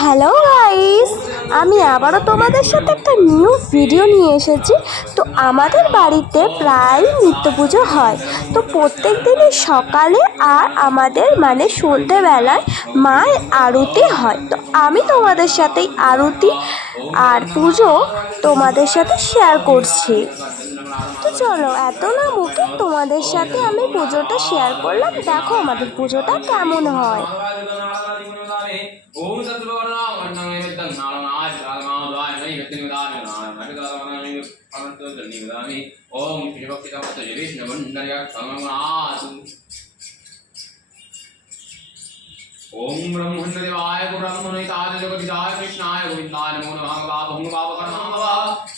Hello guys, আমি আবারও তোমাদের সাথে একটা নিউ ভিডিও নিয়ে এসেছি। তো আমাদের বাড়িতে প্রায় নিত্য পুজো হয়। তো প্রত্যেক দিনই সকালে আর আমাদের সন্ধ্যেবেলায় মায়ের আরতি হয়। তো আমি তোমাদের সাথে আরতি আর পুজো তোমাদের সাথে শেয়ার করছি। তো চলো, এত না মুখে তোমাদের সাথে আমি পুজোটা শেয়ার করলাম। দেখো আমাদের পুজোটা কেমন হয়। ओम ब्रह्मण्यदेवाय ब्रह्मणिताय जगदिदाय कृष्णाय गोविंदाय नमो नमः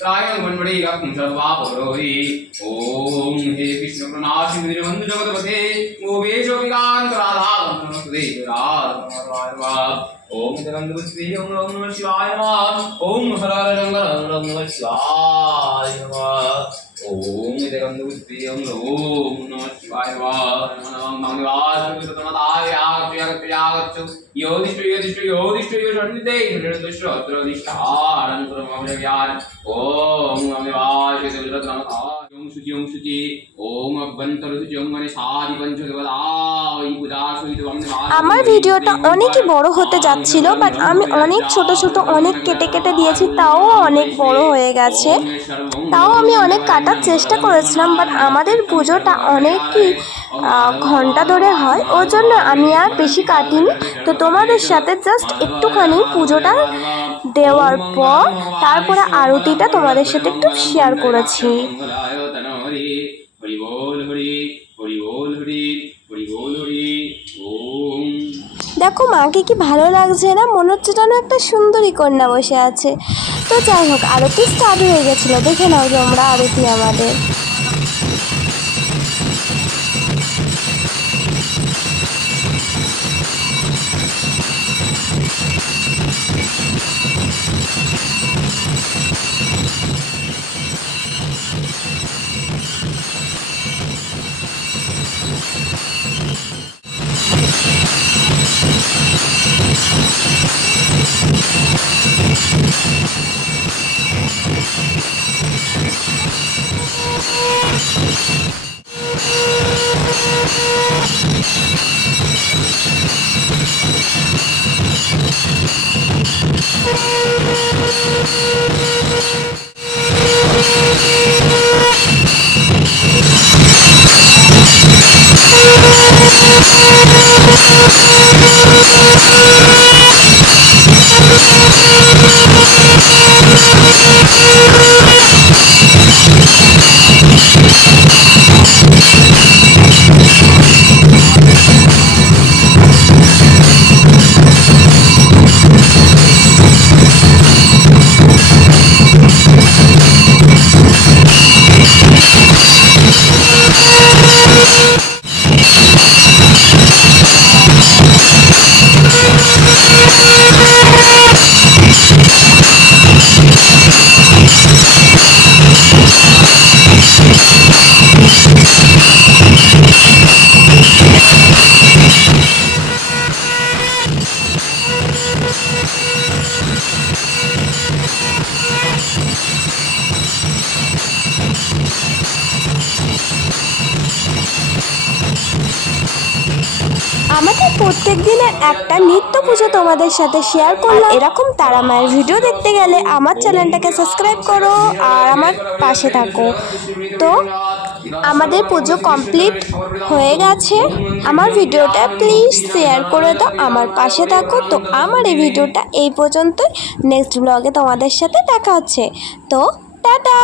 राय वनवड़ी रत्न सर्वापरोहि। ओम हे कृष्ण प्रणाशि निर्बंध जगतपते गोवेश विकांत राधा वंदनस्ते राधा। ओम जगन्नाथ ओम नमः शिवाय नमः। ओम हर हर शंकर नमः शिवाय नमः। ओम जगन्नाथ ओम नमः शिवाय नमः। नमः नमः कृतनाय आगच्छ योदिष्टो शरणिते निर्दिष्टो अत्रदिष्टारन्तरमव्यज्ञान। ओम नमः शुचि ओम शुचि ओम अभ्यंतरशुचि ओम মানে সারি পঞ্চদেবতাই পূজা সহিত আমার ভিডিওটা অনেকই বড় হতে যাচ্ছিল, বাট আমি অনেক ছোট ছোট অনেক কেটে কেটে দিয়েছি, তাও অনেক বড় হয়ে গেছে। তাও আমি অনেক কাটার চেষ্টা করেছিলাম, বাট আমাদের পুজোটা অনেকই ঘন্টা ধরে হয়, ওর জন্য আমি আর বেশি কাটিনি। তো তোমাদের সাথে জাস্ট একটুখানি পুজোটা দেওয়ার পর তারপরে আরতিটা তোমাদের সাথে একটু শেয়ার করেছি। দেখো মাকে কি ভালো লাগছে না? মনে হচ্ছে যেন একটা সুন্দরী কন্যা বসে আছে। তো যাই হোক, আরতি স্টার্ট হয়ে গেছিলো। দেখে নাও তোমরা আরতি আমাদের। আমাদের প্রত্যেক দিনের একটা নিত্য পুজো তোমাদের সাথে শেয়ার করলাম। এরকম তারা মায়ের ভিডিও দেখতে গেলে আমার চ্যানেলটাকে সাবস্ক্রাইব করো আর আমার পাশে থাকো। তো আমাদের পুজো কমপ্লিট হয়ে গেছে। আমার ভিডিওটা প্লিজ শেয়ার করে দাও, আমার পাশে থাকো। তো আমার এই ভিডিওটা এই পর্যন্তই। নেক্সট ব্লগে তোমাদের সাথে দেখা হচ্ছে। তো টাটা।